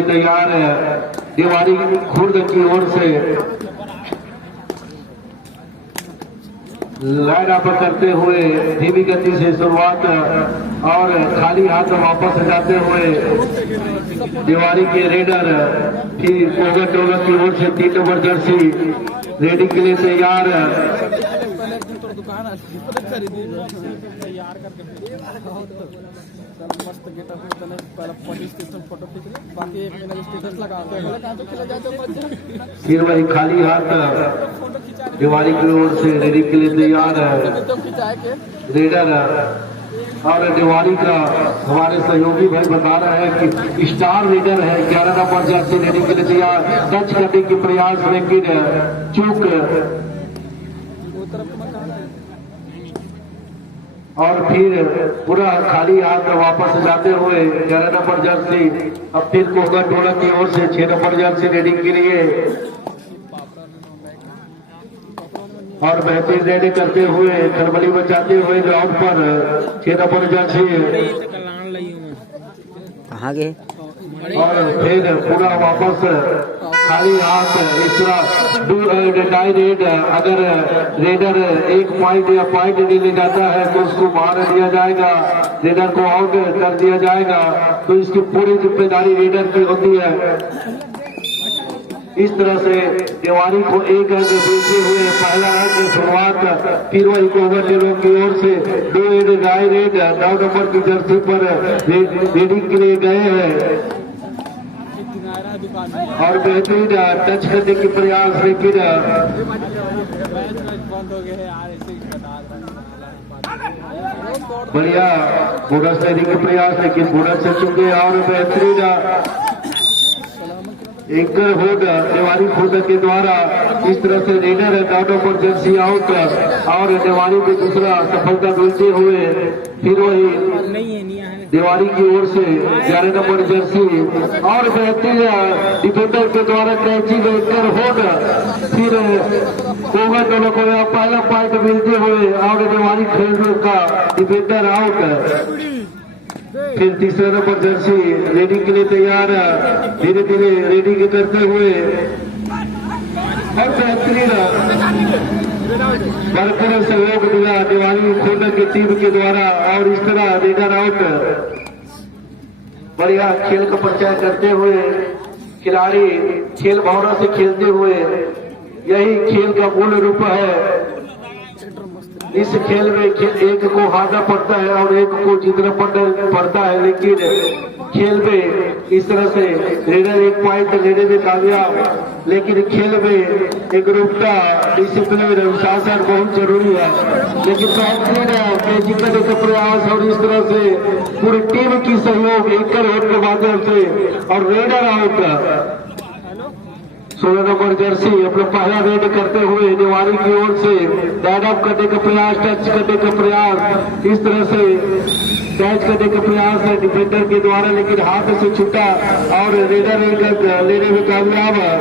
लिए तैयार है। दीवारी खुर्द की ओर से लाइन अप करते हुए धीमी गति से शुरुआत और खाली हाथ वापस जाते हुए दीवारी के रेडर की कोगर डोलर की ओर से 3 नंबर जर्सी रेडी के लिए तैयार है। फिर वही खाली हाथ दीवारी की ओर से रेडी के लिए तैयार है रेडर। और दीवारी का हमारे सहयोगी भाई बता रहे हैं कि स्टार लीडर है 11 नंबर जर्सी रेडी के लिए तैयार, टच करने की प्रयास लेकिन चूक। और फिर पूरा खाली हाथ वापस जाते हुए 11 नंबर जर्सी अब फिर कोगा टोला की ओर से 6 नंबर जर्सी रेडी के लिए और बेहतरीन रेडी करते हुए खलबली बचाते हुए ग्राउंड पर 6 नंबर जर्सी कहाँ गए और फिर पूरा वापस खाली हाथ इस तरह डाई रेड। अगर रेडर 1 पॉइंट या पॉइंट नहीं ले जाता है तो उसको बाहर दिया जाएगा, रेडर को आउट कर दिया जाएगा। तो इसकी पूरी जिम्मेदारी रेडर की होती है। इस तरह से दीवारी को एक अंक देते हुए पहला अंक शुरुआत फिर वही कोवर टीमों की ओर से 2 डाई रेड 9 नंबर की जर्सी पर रेडी के लिए गए हैं और बेहतरीन टच करने की प्रयास लेकिन बढ़िया बोनस लेने के प्रयास लेकिन बोनस से चुके और बेहतरीन एंकर होड दीवारी खुद के द्वारा इस तरह से रेडर है 9 नंबर जर्सी आउट और दीवारी को दूसरा सफलता मिलते हुए फिर वही दीवारी की ओर से 11 नंबर जर्सी और बेहतरीन डिफेंडर के द्वारा कैची एंकर होड फिर कोगा दोनों को पहला पॉइंट मिलते हुए और दीवारी खेल का डिफेंडर आउट। फिर तीसरा नंबर जर्सी रेडी के लिए तैयार है, धीरे धीरे रेडी के करते हुए और बेहतरीन भरपूर सहयोग दिया दीवारी खुर्द की टीम के द्वारा और इस तरह रेडर आउट। बढ़िया खेल का परिचय करते हुए खिलाड़ी खेल भावना से खेलते हुए यही खेल का मूल रूप है। इस खेल में एक को हारना पड़ता है और एक को जीतना पड़ता है, लेकिन खेल में इस तरह से रेडर 1 पॉइंट लेने में कामयाब। लेकिन खेल में एक रूपता डिसिप्लिन अनुशासन बहुत जरूरी है। लेकिन बेहतरीन जीतने का प्रयास और इस तरह से पूरी टीम की सहयोग एंकर होड के माध्यम से और रेडर आउट 16 नंबर जर्सी अपना पहला रेड करते हुए दीवारी की ओर से डाइड अप करने का प्रयास, टच करने का प्रयास, इस तरह से कैच करने का प्रयास है डिफेंडर के द्वारा, लेकिन हाथ से छूटा और रेडर लेने में कामयाब है।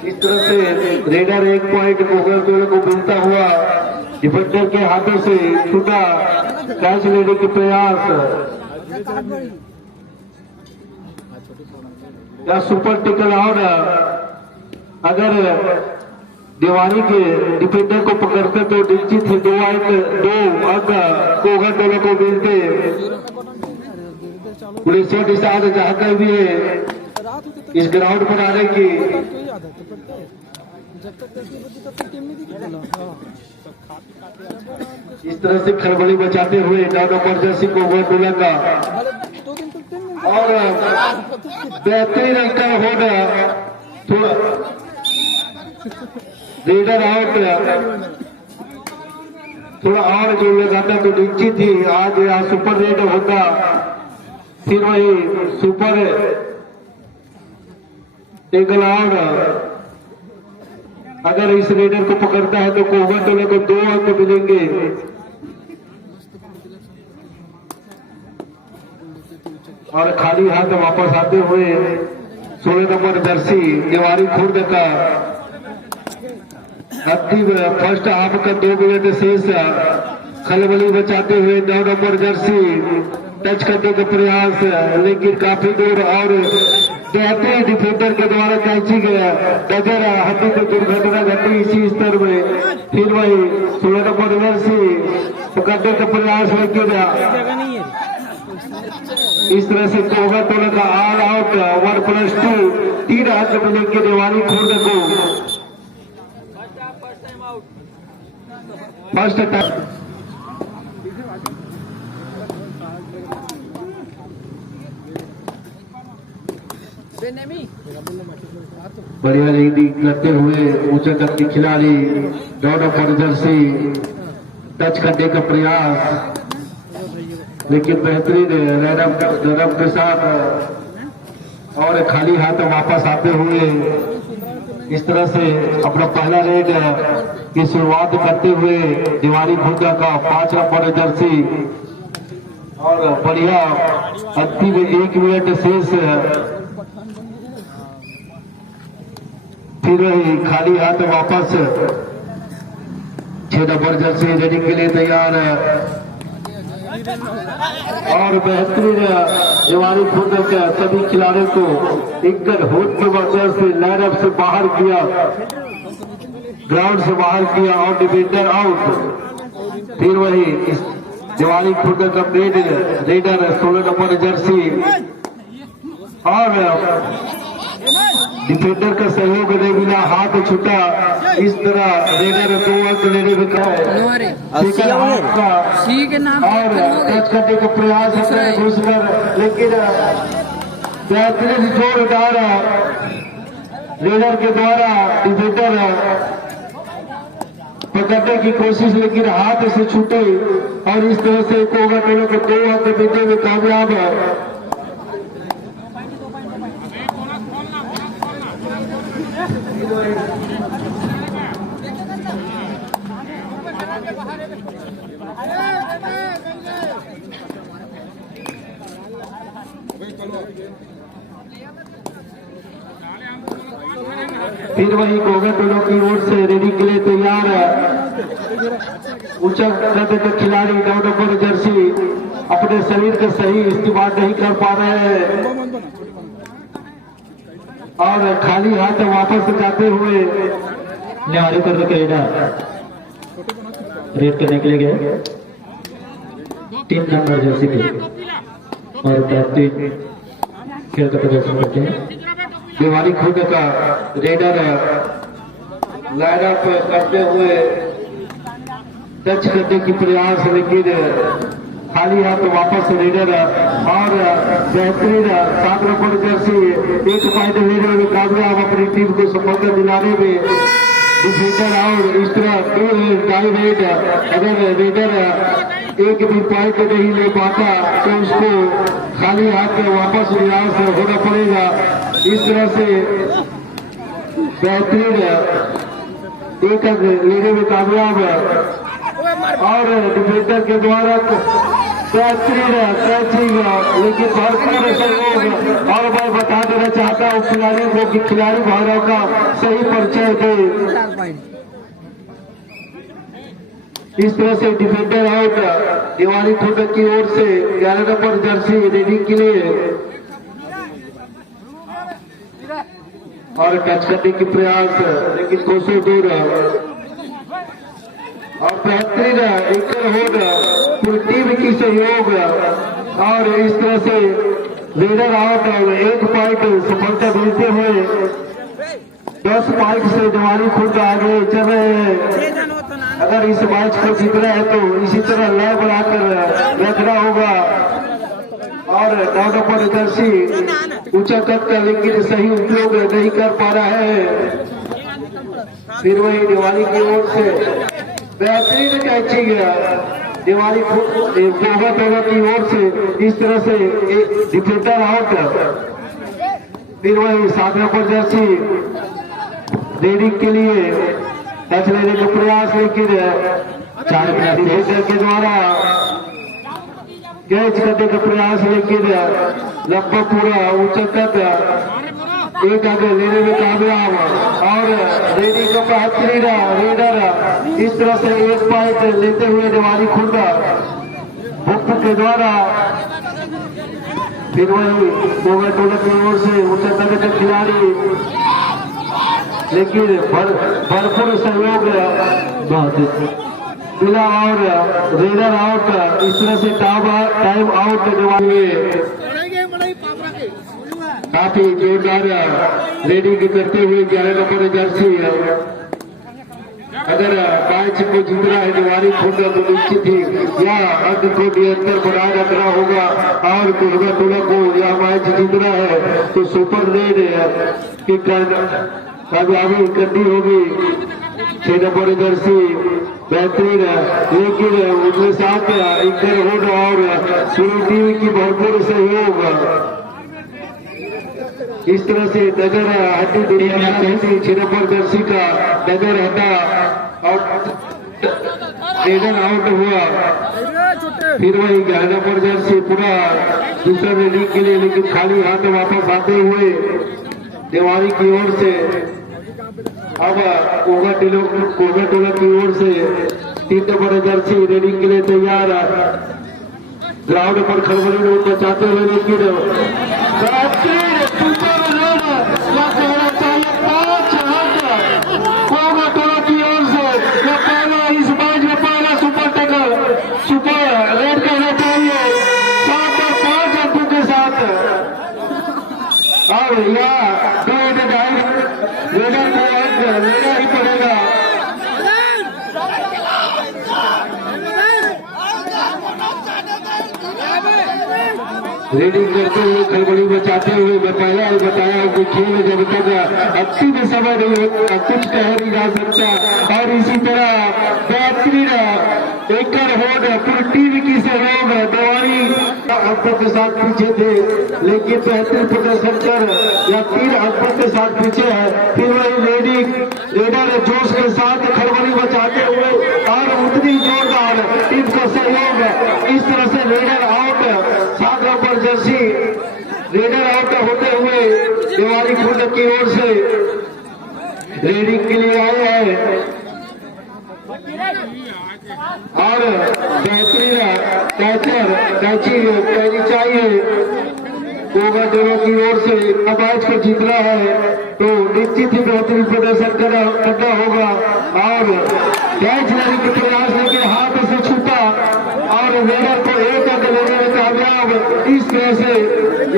इस तरह से रेडर 1 पॉइंट कोगर को मिलता हुआ डिफेंडर के हाथों से छूटा कैच लेने के प्रयास या सुपर टिकल आउट। अगर दीवारी के डिफेंडर को पकड़ते तो निश्चित ही 2 अंक कोगर दोनों को मिलते। पुलिस निशान चाहते भी है इस ग्राउंड पर आने की। इस तरह से खलबली बचाते हुए 9 नंबर जर्सी को गोलडोला का और बेहतरीन अंकर होना थोड़ा रेडर आउट। थोड़ा और जो लगाता तो निश्चित ही आज यहाँ सुपर रेड होता। फिर वही सुपर टेकल आउट। अगर इस रेडर को पकड़ता है तो कोवर टोले को 2 अंक मिलेंगे। और खाली हाथ वापस आते हुए 16 नंबर जर्सी दीवारी खुर्द का अंतिम फर्स्ट हाफ का 2 मिनट शेष खलबली बचाते हुए 9 नंबर जर्सी टच करने का प्रयास, लेकिन काफी दूर और बेहतरीन डिफेंडर के द्वारा कैची गया नजर हड्डी को दुर्घटना घटी इसी स्तर में। फिर वही 16 नंबर जर्सी पकड़ने का प्रयास, लेकिन इस तरह से कोगा टोला का ऑल आउट 1+2 3 अंक मिलेंगे दिवाली खुर्द को। फर्स्ट टाइम बढ़िया रीडिंग करते हुए ऊंचा करके खिलाड़ी 9 नंबर जर्सी टच करने का प्रयास, लेकिन बेहतरीन रनअप के साथ और खाली हाथ वापस आते हुए इस तरह से अपना पहला रेड की शुरुआत करते हुए दिवाली खुर्दा का 5 नंबर जर्सी। और बढ़िया अंतिम 1 मिनट शेष, फिर वही खाली हाथ वापस 6 नंबर जर्सी रेडी के लिए तैयार है। और बेहतरीन दिवाली खुर्द के सभी खिलाड़ियों को एकदम होट के वजह से लाइनअप से बाहर किया, ग्राउंड से बाहर किया और डिफेंडर आउट। फिर वही इस दिवाली खुर्द का रेडर 16 नंबर जर्सी और डिफेंडर का सहयोग नहीं मिला, हाथ छूटा। इस तरह रेडर 2 अंक लेने में और टच करने का प्रयास घुसकर, लेकिन बेहतरीन जोरदार रेडर के द्वारा डिफेंडर पकड़ने की कोशिश, लेकिन हाथ से छूटे और इस तरह से कोगा टोला को 2 अंक देने में कामयाब है। फिर वही कोगा टोला की ओर से रेडी के लिए तैयार है ऊंचा कद के खिलाड़ी 9 नंबर जर्सी अपने शरीर का सही इस्तेमाल नहीं कर पा रहे हैं और खाली हाथ वापस जाते हुए निहारी कर रेड करने के लिए गए 3 नंबर जर्सी थे और बेहतरीन खेल का प्रदर्शन करते हैं। दिवाली खुर्द का रेडर लाइनअप करते हुए टच करने की प्रयास, लेकिन खाली हाथ वापस रेडर और बेहतरीन 7 नंबर जर्सी 1 पॉइंट लेने में कामयाब, अपनी टीम को सफलता दिलाने में। डिफेंडर आउट, इस तरह 2 रेड, अगर रेडर एक भी पॉइंट नहीं ले पाता तो उसको खाली हाथ में वापस निराश होना पड़ेगा। इस तरह से बेहतरीन 1 अंक लेने में कामयाब है और डिफेंडर के द्वारा बेहतरीन कैचिंग, लेकिन भरपूर सहयोग। और मैं बता देना चाहता हूँ खिलाड़ियों को कि खिलाड़ी भाइयों का सही परिचय दे। इस तरह से डिफेंडर आउट दिवाली खुर्द की ओर से 11 नंबर जर्सी रेडी के लिए और टच करने की प्रयास, लेकिन कोसों दूर और बेहतरीन एकल होड पूरी टीम की सहयोग। और इस तरह से रेडर आउट 1 पॉइंट सफलता मिलते हुए 10 पॉइंट से दिवाली खुर्द आगे चल रहे हैं। अगर इस मैच को जीतना है तो इसी तरह लय बढ़ाकर रखना होगा। और 9 नंबर जर्सी ऊंचा कद का लेकिन सही उपयोग नहीं कर पा रहा है। फिर वही दिवाली की ओर से बेहतरीन कैचिंग दिवाली कोगा टोला की ओर से। इस तरह से डिफेंडर आउट, फिर वही 7 नंबर जर्सी रेडी के लिए टच लेने का प्रयास, लेकिन 4 डिफेंडर के द्वारा कैच करने का प्रयास, लेकिन लंबा पूरा ऊंचा कद एक आगे लेने में कामयाब और रेडी का बेहतरीन रेडर इस तरह से एक पॉइंट लेते हुए दिवाली खुंडा मुक्त के द्वारा फिर वही गोवा टोला की ओर से उत्तर प्रदेश के खिलाड़ी लेकिन भरपूर सहयोग मिला और रेडर आउट इस तरह से टाइम आउट दिवाली काफी जोरदार रेडी करते हुए 11 नंबर जर्सी अगर मैच को जीतना है दिवाली खुंडा तो निश्चित ही या अंक को निरंतर बनाए रखना होगा और दुर्गा टोला को यह मैच जीतना है तो सुपर रेड की कामयाबी करनी होगी। 6 नंबर जर्सी बेहतरीन लेकिन उनके साथ इंटर होड और पूरी टीम की भरपूर सहयोग इस तरह से नजर हटी दुनिया में कहती 6 नंबर जर्सी का नजर हटा और रेडर आउट हुआ। फिर वही 11 नंबर जर्सी पूरा दूसरा रेडिंग के लिए लेकिन खाली हाथ वापस आते हुए दिवाली की ओर से अब कोगा टोला की ओर से 3 नंबर जर्सी रेडिंग के लिए तैयार ग्राउंड पर खड़बड़ी में बचाते हुए लेकिन और यह रेडर को लेना ही पड़ेगा। रेडिंग करते हुए खड़बड़ी बचाते हुए पहले ही बताया कि खेल जब तक अंतिम समय नहीं होता कुछ कह नहीं जा सकता और इसी तरह बेहतरीन एकड़ होड पूरी टीम की सहयोग दवाई अंकों के साथ पीछे थे लेकिन बेहतर प्रदर्शन कर या 3 अंकों के साथ पीछे है। फिर वही रेडर जोश के साथ खड़बड़ी बचाते हुए और उतनी जोरदार टीम का सहयोग इस तरह से raider out 7 number Jersey raider out होते हुए दिवाली खुंड की ओर से रेडिंग के लिए आए हैं और बेहतरीन कैची चाहिए गोवा टोला की ओर से मैच को जीतना है तो निश्चित ही बेहतरीन प्रदर्शन करना होगा और कैच लेने के प्रयास लेकिन हाथ से छूटा और रेडर को एक अंक लेने में कामयाब। इस तरह से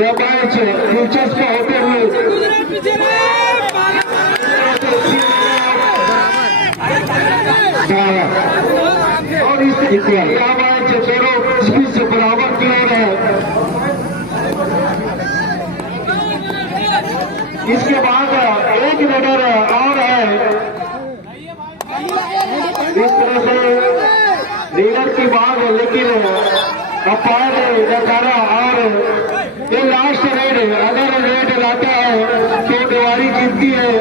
यह मैच दिलचस्प होते हुए और इस मैच दोनों स्पीड से बराबर की ओर है। इसके बाद एक रेडर और है इस तरह से रेडर की बात है लेकिन अंपायर ने नकारा और ये लास्ट रेड अगर रेड लाता है तो दिवाली जीतती है।